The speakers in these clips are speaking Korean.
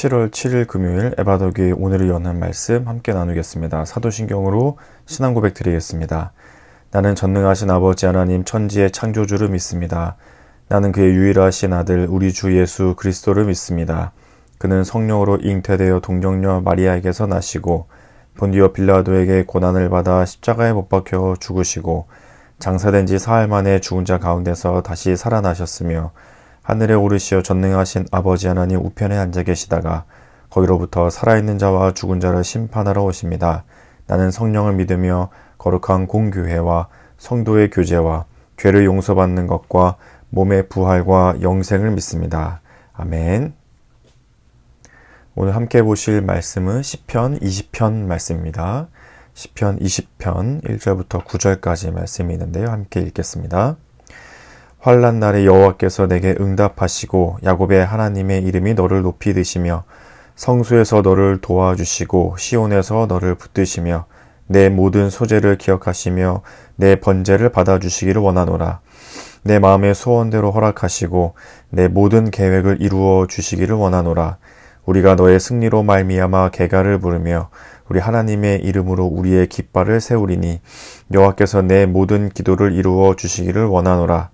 7월 7일 금요일 에바더기 오늘을 여는 말씀 함께 나누겠습니다. 사도신경으로 신앙 고백 드리겠습니다. 나는 전능하신 아버지 하나님 천지의 창조주를 믿습니다. 나는 그의 유일하신 아들 우리 주 예수 그리스도를 믿습니다. 그는 성령으로 잉태되어 동정녀 마리아에게서 나시고 본디오 빌라도에게 고난을 받아 십자가에 못 박혀 죽으시고 장사된 지 사흘 만에 죽은 자 가운데서 다시 살아나셨으며 하늘에 오르시어 전능하신 아버지 하나님 우편에 앉아 계시다가 거기로부터 살아있는 자와 죽은 자를 심판하러 오십니다. 나는 성령을 믿으며 거룩한 공교회와 성도의 교제와 죄를 용서받는 것과 몸의 부활과 영생을 믿습니다. 아멘. 오늘 함께 보실 말씀은 시편 20편 말씀입니다. 시편 20편 1절부터 9절까지 말씀이 있는데요. 함께 읽겠습니다. 환난 날에 여호와께서 내게 응답하시고 야곱의 하나님의 이름이 너를 높이 드시며 성소에서 너를 도와주시고 시온에서 너를 붙드시며 내 모든 소재를 기억하시며 내 번제를 받아주시기를 원하노라. 내 마음의 소원대로 허락하시고 내 모든 계획을 이루어 주시기를 원하노라. 우리가 너의 승리로 말미암아 개가를 부르며 우리 하나님의 이름으로 우리의 깃발을 세우리니 여호와께서 내 모든 기도를 이루어 주시기를 원하노라.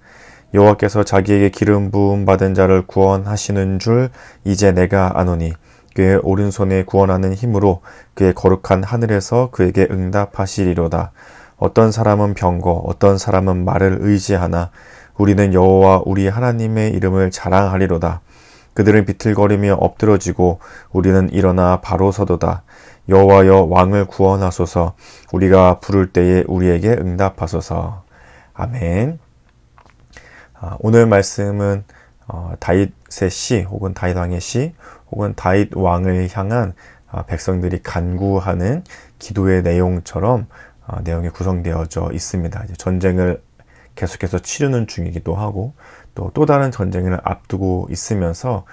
여호와께서 자기에게 기름 부음 받은 자를 구원하시는 줄 이제 내가 아노니 그의 오른손에 구원하는 힘으로 그의 거룩한 하늘에서 그에게 응답하시리로다. 어떤 사람은 병거 어떤 사람은 말을 의지하나 우리는 여호와 우리 하나님의 이름을 자랑하리로다. 그들은 비틀거리며 엎드러지고 우리는 일어나 바로 서도다. 여호와여 왕을 구원하소서. 우리가 부를 때에 우리에게 응답하소서. 아멘. 오늘 말씀은 다윗의 시 혹은 다윗 왕의 시 혹은 다윗 왕을 향한 백성들이 간구하는 기도의 내용처럼 내용이 구성되어져 있습니다. 이제 전쟁을 계속해서 치르는 중이기도 하고 또 다른 전쟁을 앞두고 있으면서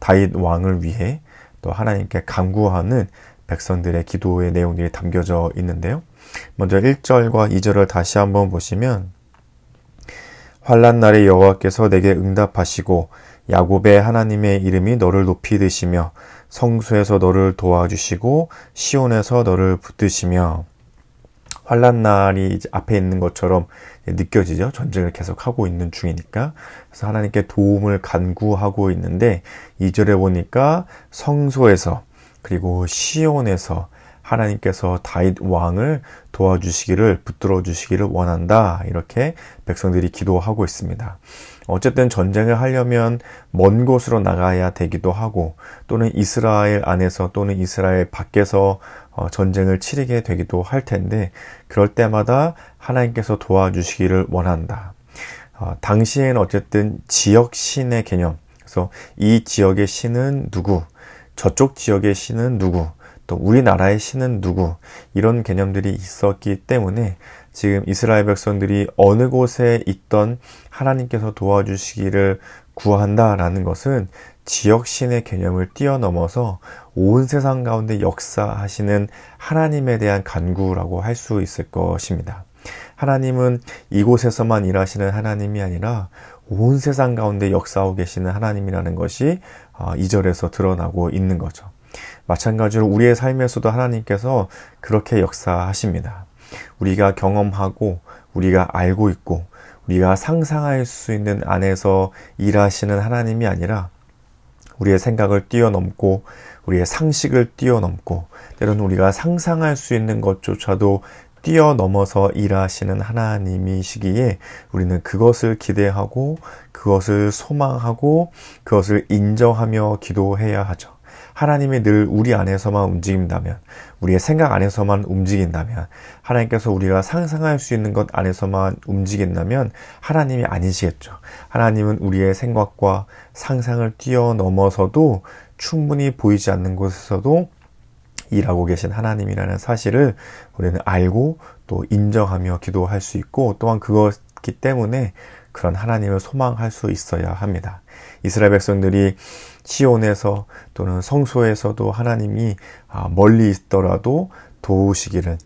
다윗 왕을 위해 또 하나님께 간구하는 백성들의 기도의 내용들이 담겨져 있는데요. 먼저 1절과 2절을 다시 한번 보시면 환난 날에 여호와께서 내게 응답하시고 야곱의 하나님의 이름이 너를 높이 드시며 성소에서 너를 도와주시고 시온에서 너를 붙드시며 환난 날이 앞에 있는 것처럼 느껴지죠. 전쟁을 계속하고 있는 중이니까. 그래서 하나님께 도움을 간구하고 있는데 2절에 보니까 성소에서 그리고 시온에서 하나님께서 다윗 왕을 도와주시기를 붙들어 주시기를 원한다. 이렇게 백성들이 기도하고 있습니다. 어쨌든 전쟁을 하려면 먼 곳으로 나가야 되기도 하고 또는 이스라엘 안에서 또는 이스라엘 밖에서 전쟁을 치르게 되기도 할 텐데 그럴 때마다 하나님께서 도와주시기를 원한다. 당시에는 어쨌든 지역 신의 개념, 그래서 이 지역의 신은 누구, 저쪽 지역의 신은 누구, 또 우리나라의 신은 누구, 이런 개념들이 있었기 때문에 지금 이스라엘 백성들이 어느 곳에 있던 하나님께서 도와주시기를 구한다라는 것은 지역 신의 개념을 뛰어넘어서 온 세상 가운데 역사하시는 하나님에 대한 간구라고 할 수 있을 것입니다. 하나님은 이곳에서만 일하시는 하나님이 아니라 온 세상 가운데 역사하고 계시는 하나님이라는 것이 2절에서 드러나고 있는 거죠. 마찬가지로 우리의 삶에서도 하나님께서 그렇게 역사하십니다. 우리가 경험하고 우리가 알고 있고 우리가 상상할 수 있는 안에서 일하시는 하나님이 아니라 우리의 생각을 뛰어넘고 우리의 상식을 뛰어넘고 때로는 우리가 상상할 수 있는 것조차도 뛰어넘어서 일하시는 하나님이시기에 우리는 그것을 기대하고 그것을 소망하고 그것을 인정하며 기도해야 하죠. 하나님이 늘 우리 안에서만 움직인다면, 우리의 생각 안에서만 움직인다면, 하나님께서 우리가 상상할 수 있는 것 안에서만 움직인다면 하나님이 아니시겠죠. 하나님은 우리의 생각과 상상을 뛰어넘어서도 충분히 보이지 않는 곳에서도 일하고 계신 하나님이라는 사실을 우리는 알고 또 인정하며 기도할 수 있고 또한 그것이기 때문에 그런 하나님을 소망할 수 있어야 합니다. 이스라엘 백성들이 시온에서 또는 성소에서도 하나님이 멀리 있더라도 도우시기를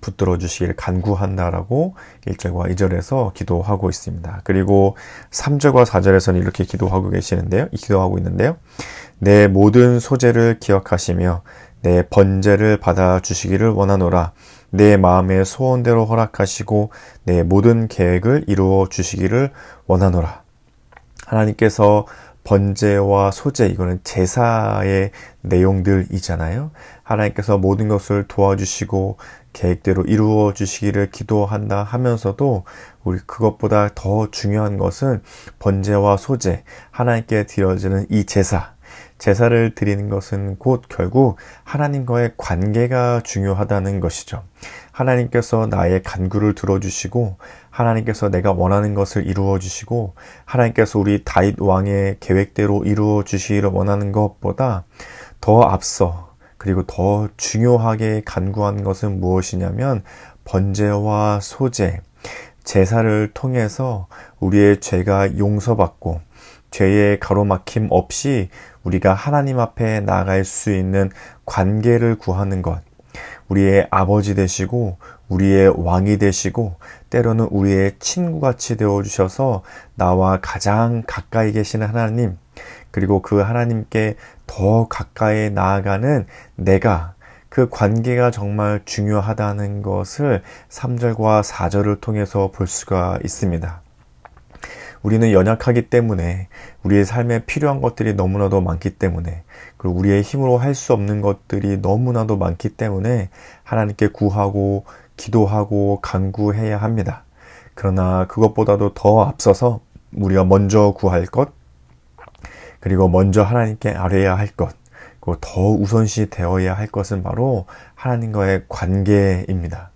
붙들어 주시기를 간구한다라고 1절과 2절에서 기도하고 있습니다. 그리고 3절과 4절에서는 이렇게 기도하고 있는데요. 내 모든 소재를 기억하시며 내 번제를 받아주시기를 원하노라. 내 마음의 소원대로 허락하시고 내 모든 계획을 이루어 주시기를 원하노라. 하나님께서 번제와 소제, 이거는 제사의 내용들이잖아요. 하나님께서 모든 것을 도와주시고 계획대로 이루어 주시기를 기도한다 하면서도 우리 그것보다 더 중요한 것은 번제와 소제, 하나님께 드려지는 이 제사를 드리는 것은 곧 결국 하나님과의 관계가 중요하다는 것이죠. 하나님께서 나의 간구를 들어주시고 하나님께서 내가 원하는 것을 이루어 주시고 하나님께서 우리 다윗 왕의 계획대로 이루어 주시기를 원하는 것보다 더 앞서 그리고 더 중요하게 간구한 것은 무엇이냐면 번제와 소제, 제사를 통해서 우리의 죄가 용서받고 죄의 가로막힘 없이 우리가 하나님 앞에 나아갈 수 있는 관계를 구하는 것. 우리의 아버지 되시고 우리의 왕이 되시고 때로는 우리의 친구같이 되어주셔서 나와 가장 가까이 계시는 하나님, 그리고 그 하나님께 더 가까이 나아가는 내가, 그 관계가 정말 중요하다는 것을 3절과 4절을 통해서 볼 수가 있습니다. 우리는 연약하기 때문에, 우리의 삶에 필요한 것들이 너무나도 많기 때문에, 그리고 우리의 힘으로 할 수 없는 것들이 너무나도 많기 때문에 하나님께 구하고 기도하고 간구해야 합니다. 그러나 그것보다도 더 앞서서 우리가 먼저 구할 것, 그리고 먼저 하나님께 아뢰야 할 것, 그리고 더 우선시 되어야 할 것은 바로 하나님과의 관계입니다.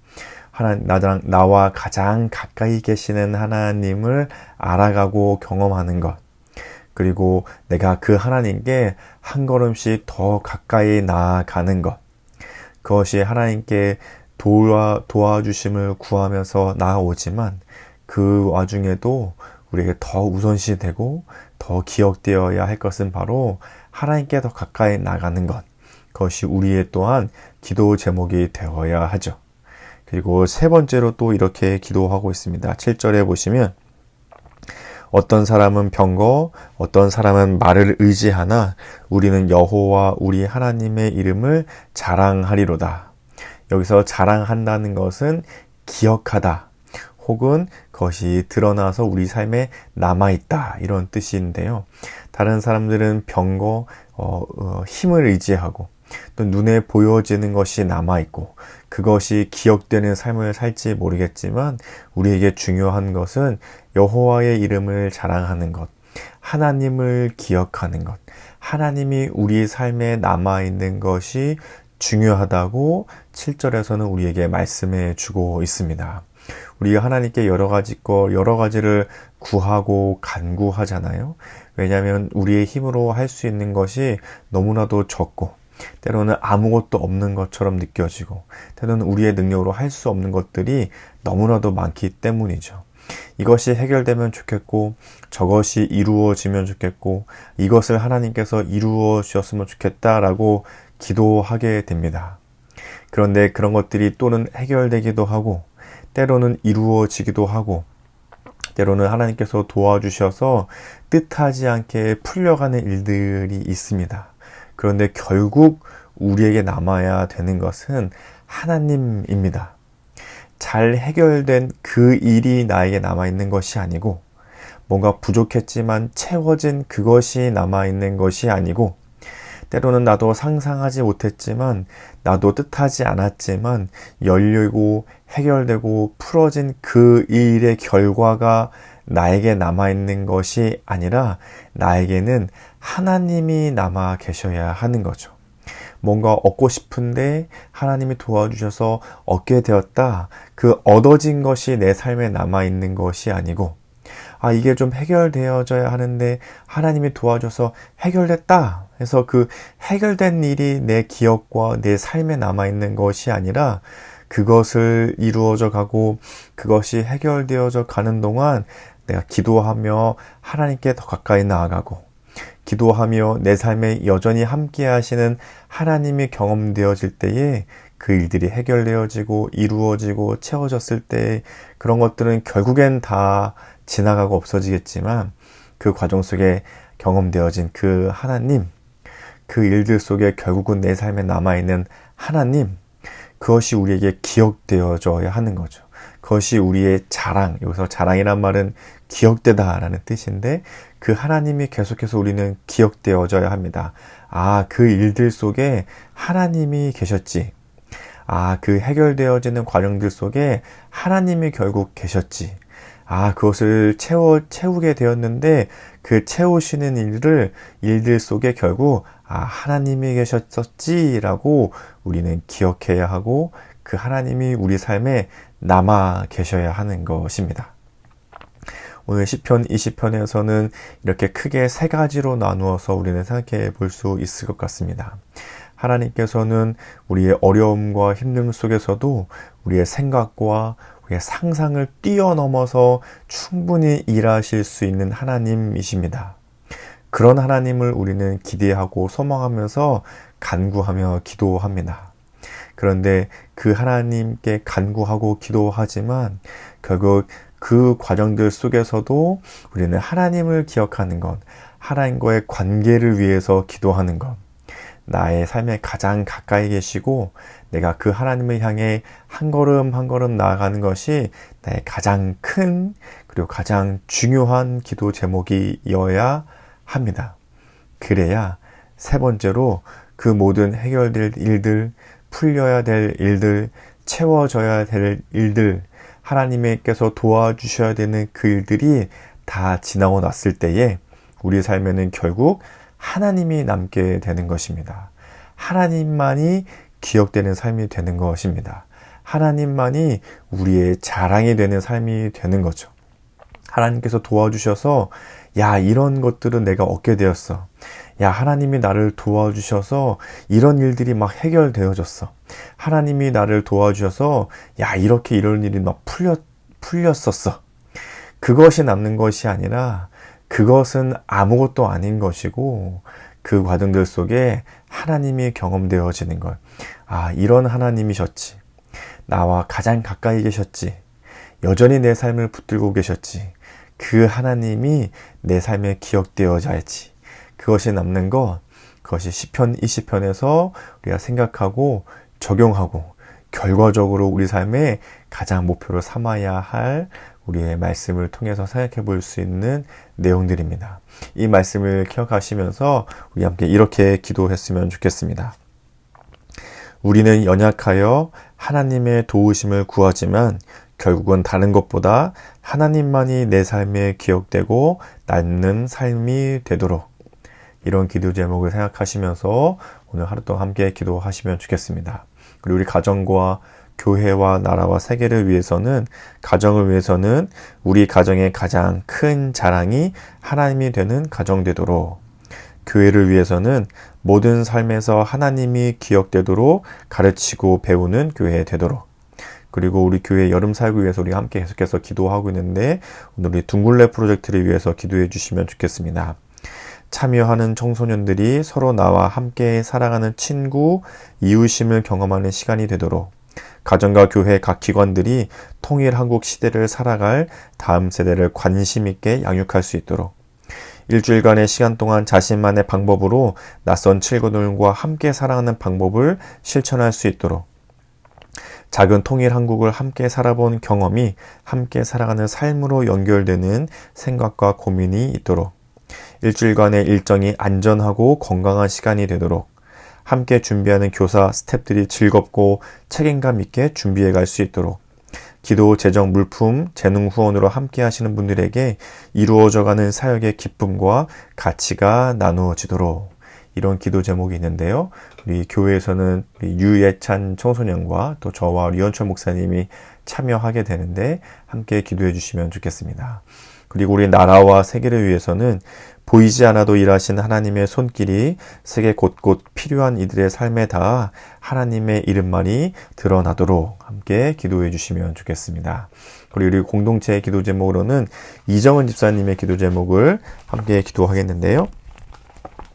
나와 가장 가까이 계시는 하나님을 알아가고 경험하는 것, 그리고 내가 그 하나님께 한 걸음씩 더 가까이 나아가는 것, 그것이 하나님께 도와주심을 구하면서 나아오지만 그 와중에도 우리에게 더 우선시 되고 더 기억되어야 할 것은 바로 하나님께 더 가까이 나가는 것, 그것이 우리의 또한 기도 제목이 되어야 하죠. 그리고 세 번째로 또 이렇게 기도하고 있습니다. 7절에 보시면 어떤 사람은 병거, 어떤 사람은 말을 의지하나 우리는 여호와 우리 하나님의 이름을 자랑하리로다. 여기서 자랑한다는 것은 기억하다, 혹은 그것이 드러나서 우리 삶에 남아있다, 이런 뜻인데요. 다른 사람들은 병거, 힘을 의지하고 또 눈에 보여지는 것이 남아있고 그것이 기억되는 삶을 살지 모르겠지만 우리에게 중요한 것은 여호와의 이름을 자랑하는 것, 하나님을 기억하는 것, 하나님이 우리 삶에 남아있는 것이 중요하다고 7절에서는 우리에게 말씀해 주고 있습니다. 우리가 하나님께 여러 가지를 구하고 간구하잖아요. 왜냐하면 우리의 힘으로 할 수 있는 것이 너무나도 적고 때로는 아무것도 없는 것처럼 느껴지고 때로는 우리의 능력으로 할 수 없는 것들이 너무나도 많기 때문이죠. 이것이 해결되면 좋겠고 저것이 이루어지면 좋겠고 이것을 하나님께서 이루어 주셨으면 좋겠다라고 기도하게 됩니다. 그런데 그런 것들이 또는 해결되기도 하고 때로는 이루어지기도 하고 때로는 하나님께서 도와주셔서 뜻하지 않게 풀려가는 일들이 있습니다. 그런데 결국 우리에게 남아야 되는 것은 하나님입니다. 잘 해결된 그 일이 나에게 남아있는 것이 아니고 뭔가 부족했지만 채워진 그것이 남아있는 것이 아니고 때로는 나도 상상하지 못했지만 나도 뜻하지 않았지만 열리고 해결되고 풀어진 그 일의 결과가 나에게 남아있는 것이 아니라 나에게는 하나님이 남아 계셔야 하는 거죠. 뭔가 얻고 싶은데 하나님이 도와주셔서 얻게 되었다. 그 얻어진 것이 내 삶에 남아있는 것이 아니고 이게 좀 해결되어져야 하는데 하나님이 도와줘서 해결됐다 해서 그 해결된 일이 내 기억과 내 삶에 남아있는 것이 아니라 그것을 이루어져 가고 그것이 해결되어져 가는 동안 내가 기도하며 하나님께 더 가까이 나아가고 기도하며 내 삶에 여전히 함께 하시는 하나님이 경험되어질 때에 그 일들이 해결되어지고 이루어지고 채워졌을 때 그런 것들은 결국엔 다 지나가고 없어지겠지만 그 과정 속에 경험되어진 그 하나님, 그 일들 속에 결국은 내 삶에 남아있는 하나님, 그것이 우리에게 기억되어져야 하는 거죠. 그것이 우리의 자랑, 여기서 자랑이란 말은 기억되다라는 뜻인데 그 하나님이 계속해서 우리는 기억되어져야 합니다. 아, 그 일들 속에 하나님이 계셨지. 아, 그 해결되어지는 과정들 속에 하나님이 결국 계셨지. 아, 그것을 채우게 되었는데 그 채우시는 일들 속에 결국 하나님이 계셨었지라고 우리는 기억해야 하고 그 하나님이 우리 삶에 남아 계셔야 하는 것입니다. 오늘 시편 20편에서는 이렇게 크게 세 가지로 나누어서 우리는 생각해 볼 수 있을 것 같습니다. 하나님께서는 우리의 어려움과 힘듦 속에서도 우리의 생각과 우리의 상상을 뛰어넘어서 충분히 일하실 수 있는 하나님이십니다. 그런 하나님을 우리는 기대하고 소망하면서 간구하며 기도합니다. 그런데 그 하나님께 간구하고 기도하지만 결국 그 과정들 속에서도 우리는 하나님을 기억하는 것, 하나님과의 관계를 위해서 기도하는 것, 나의 삶에 가장 가까이 계시고 내가 그 하나님을 향해 한 걸음 한 걸음 나아가는 것이 나의 가장 큰 그리고 가장 중요한 기도 제목이어야 합니다. 그래야 세 번째로 그 모든 해결될 일들, 풀려야 될 일들, 채워져야 될 일들, 하나님께서 도와주셔야 되는 그 일들이 다 지나고 났을 때에 우리 삶에는 결국 하나님이 남게 되는 것입니다. 하나님만이 기억되는 삶이 되는 것입니다. 하나님만이 우리의 자랑이 되는 삶이 되는 거죠. 하나님께서 도와주셔서 야, 이런 것들은 내가 얻게 되었어. 야, 하나님이 나를 도와주셔서 이런 일들이 막 해결되어졌어. 하나님이 나를 도와주셔서 야, 이렇게 이런 일이 막 풀렸었어. 그것이 남는 것이 아니라 그것은 아무것도 아닌 것이고 그 과정들 속에 하나님이 경험되어지는 것. 아, 이런 하나님이셨지. 나와 가장 가까이 계셨지. 여전히 내 삶을 붙들고 계셨지. 그 하나님이 내 삶에 기억되어져야지. 그것이 남는 것, 그것이 시편 20편에서 우리가 생각하고 적용하고 결과적으로 우리 삶의 가장 목표로 삼아야 할 우리의 말씀을 통해서 생각해 볼 수 있는 내용들입니다. 이 말씀을 기억하시면서 우리 함께 이렇게 기도했으면 좋겠습니다. 우리는 연약하여 하나님의 도우심을 구하지만 결국은 다른 것보다 하나님만이 내 삶에 기억되고 남는 삶이 되도록 이런 기도 제목을 생각하시면서 오늘 하루 동안 함께 기도하시면 좋겠습니다. 그리고 우리 가정과 교회와 나라와 세계를 위해서는 가정을 위해서는 우리 가정의 가장 큰 자랑이 하나님이 되는 가정 되도록 교회를 위해서는 모든 삶에서 하나님이 기억되도록 가르치고 배우는 교회 되도록 그리고 우리 교회 여름 사역을 위해서 우리 함께 계속해서 기도하고 있는데 오늘 우리 둥굴레 프로젝트를 위해서 기도해 주시면 좋겠습니다. 참여하는 청소년들이 서로 나와 함께 살아가는 친구, 이웃심을 경험하는 시간이 되도록 가정과 교회 각 기관들이 통일 한국 시대를 살아갈 다음 세대를 관심 있게 양육할 수 있도록 일주일간의 시간 동안 자신만의 방법으로 낯선 친구들과 함께 살아가는 방법을 실천할 수 있도록 작은 통일 한국을 함께 살아본 경험이 함께 살아가는 삶으로 연결되는 생각과 고민이 있도록 일주일간의 일정이 안전하고 건강한 시간이 되도록 함께 준비하는 교사, 스태프들이 즐겁고 책임감 있게 준비해 갈 수 있도록 기도, 재정, 물품, 재능 후원으로 함께 하시는 분들에게 이루어져가는 사역의 기쁨과 가치가 나누어지도록 이런 기도 제목이 있는데요. 우리 교회에서는 우리 유예찬 청소년과 또 저와 류현철 목사님이 참여하게 되는데 함께 기도해 주시면 좋겠습니다. 그리고 우리 나라와 세계를 위해서는 보이지 않아도 일하신 하나님의 손길이 세계 곳곳 필요한 이들의 삶에 닿아 하나님의 이름만이 드러나도록 함께 기도해 주시면 좋겠습니다. 그리고 우리 공동체의 기도 제목으로는 이정은 집사님의 기도 제목을 함께 기도하겠는데요.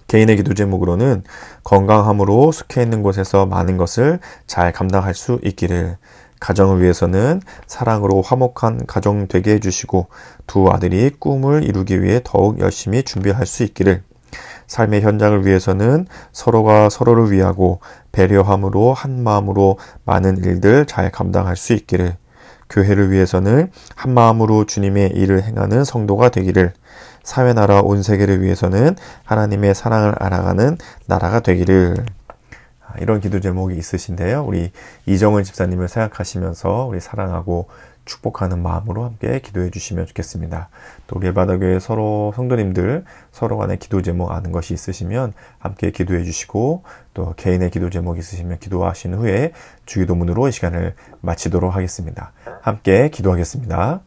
개인의 기도 제목으로는 건강함으로 숙해 있는 곳에서 많은 것을 잘 감당할 수 있기를 가정을 위해서는 사랑으로 화목한 가정 되게 해주시고 두 아들이 꿈을 이루기 위해 더욱 열심히 준비할 수 있기를 삶의 현장을 위해서는 서로가 서로를 위하고 배려함으로 한 마음으로 많은 일들 잘 감당할 수 있기를, 교회를 위해서는 한 마음으로 주님의 일을 행하는 성도가 되기를, 사회 나라 온 세계를 위해서는 하나님의 사랑을 알아가는 나라가 되기를. 이런 기도 제목이 있으신데요. 우리 이정은 집사님을 생각하시면서 우리 사랑하고 축복하는 마음으로 함께 기도해 주시면 좋겠습니다. 또 우리 예바다교회 서로 성도님들 서로 간에 기도 제목 아는 것이 있으시면 함께 기도해 주시고, 또 개인의 기도 제목 있으시면 기도하신 후에 주기도문으로 이 시간을 마치도록 하겠습니다. 함께 기도하겠습니다.